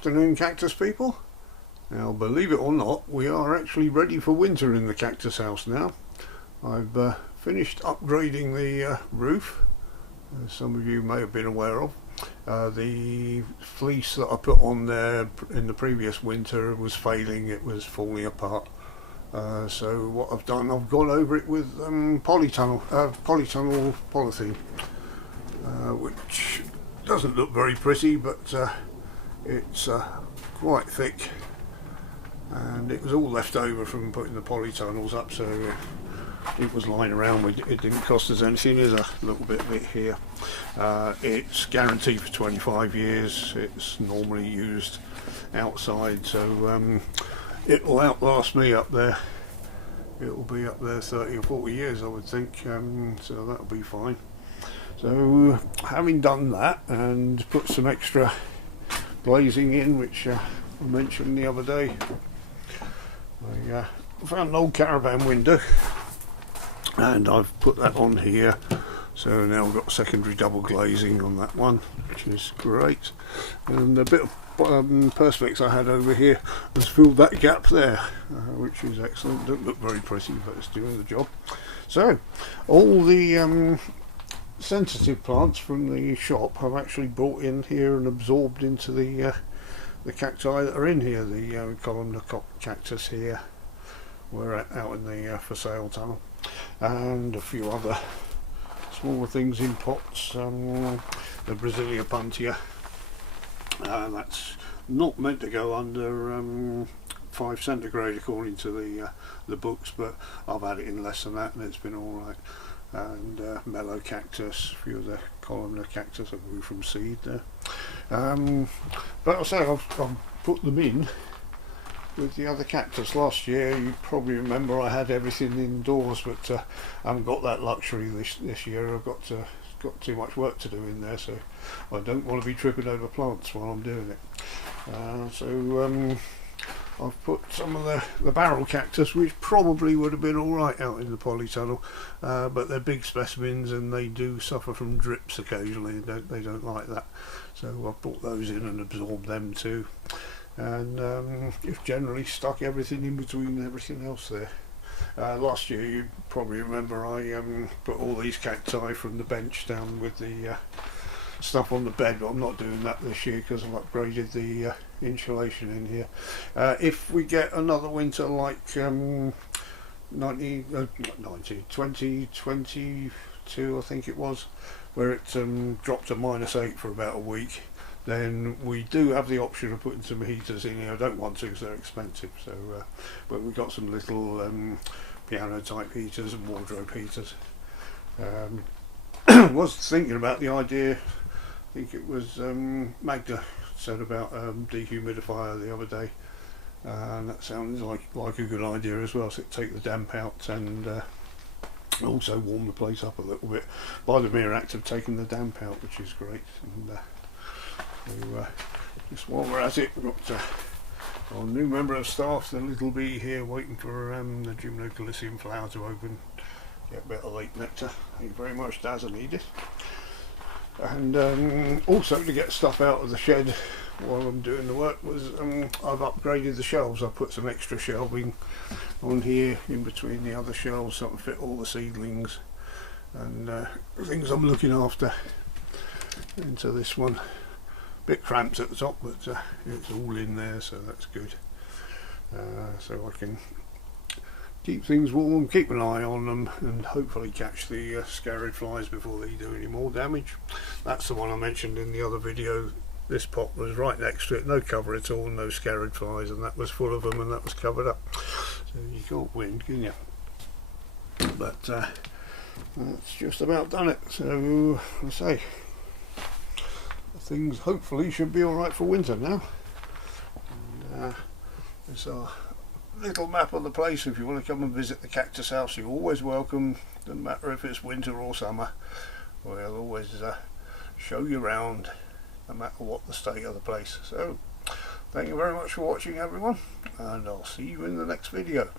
afternoon, cactus people. Now, believe it or not, we are actually ready for winter in the cactus house now. I've finished upgrading the roof, as some of you may have been aware of. The fleece that I put on there in the previous winter was failing, it was falling apart. So what I've done, I've gone over it with polytunnel polythene, which doesn't look very pretty, but it's quite thick, and it was all left over from putting the polytunnels up, so it was lying around. It didn't cost us anything. There's a little bit of it here. It's guaranteed for 25 years. It's normally used outside, so it'll outlast me up there. It'll be up there 30 or 40 years, I would think, so that'll be fine. So having done that and put some extra glazing in, which I mentioned the other day, I found an old caravan window and I've put that on here. So now we've got secondary double glazing on that one, which is great. And a bit of perspex I had over here has filled that gap there, which is excellent. Don't look very pretty, but it's doing the job. So all the sensitive plants from the shop I've actually brought in here and absorbed into the cacti that are in here. The columnar cactus here, we're out in the for sale tunnel, and a few other smaller things in pots. The Brasilia puntia, that's not meant to go under 5 centigrade according to the books, but I've had it in less than that and it's been alright. And mellow cactus, a few of the columnar cactus I grew from seed there. But I'll say I've put them in with the other cactus. Last year, you probably remember I had everything indoors, but I haven't got that luxury this year. I've got too much work to do in there, so I don't want to be tripping over plants while I'm doing it. So I've put some of the barrel cactus, which probably would have been alright out in the polytunnel, but they're big specimens and they do suffer from drips occasionally. They don't like that, so I've brought those in and absorbed them too, and just generally stuck everything in between everything else there. Last year, you probably remember, I put all these cacti from the bench down with the stuff on the bed, but I'm not doing that this year because I've upgraded the insulation in here. If we get another winter like 2022, I think it was, where it dropped to -8 for about a week, then we do have the option of putting some heaters in here. I don't want to because they're expensive, so but we've got some little piano type heaters and wardrobe heaters. Was thinking about the idea, I think it was Magda said about dehumidifier the other day, and that sounds like a good idea as well. So it'd take the damp out and also warm the place up a little bit by the mere act of taking the damp out, which is great. And so just while we're at it, we've got our new member of staff, the little bee here, waiting for the Gymnocalycium flower to open. Get a bit of late nectar. Thank you very much, Daz and Edith. And also to get stuff out of the shed while I'm doing the work was I've upgraded the shelves. I put some extra shelving on here in between the other shelves so I can fit all the seedlings and things I'm looking after into this one. Bit cramped at the top, but it's all in there, so that's good. So I can keep things warm, keep an eye on them, and hopefully catch the scarab flies before they do any more damage. That's the one I mentioned in the other video. This pot was right next to it, no cover at all, no scarab flies, and that was full of them and that was covered up. So you can't win, can you? But that's just about done it. So I say things hopefully should be alright for winter now. And, it's our little map of the place. If you want to come and visit the cactus house, you're always welcome. Doesn't matter if it's winter or summer, we'll always show you around, no matter what the state of the place. So thank you very much for watching, everyone, and I'll see you in the next video.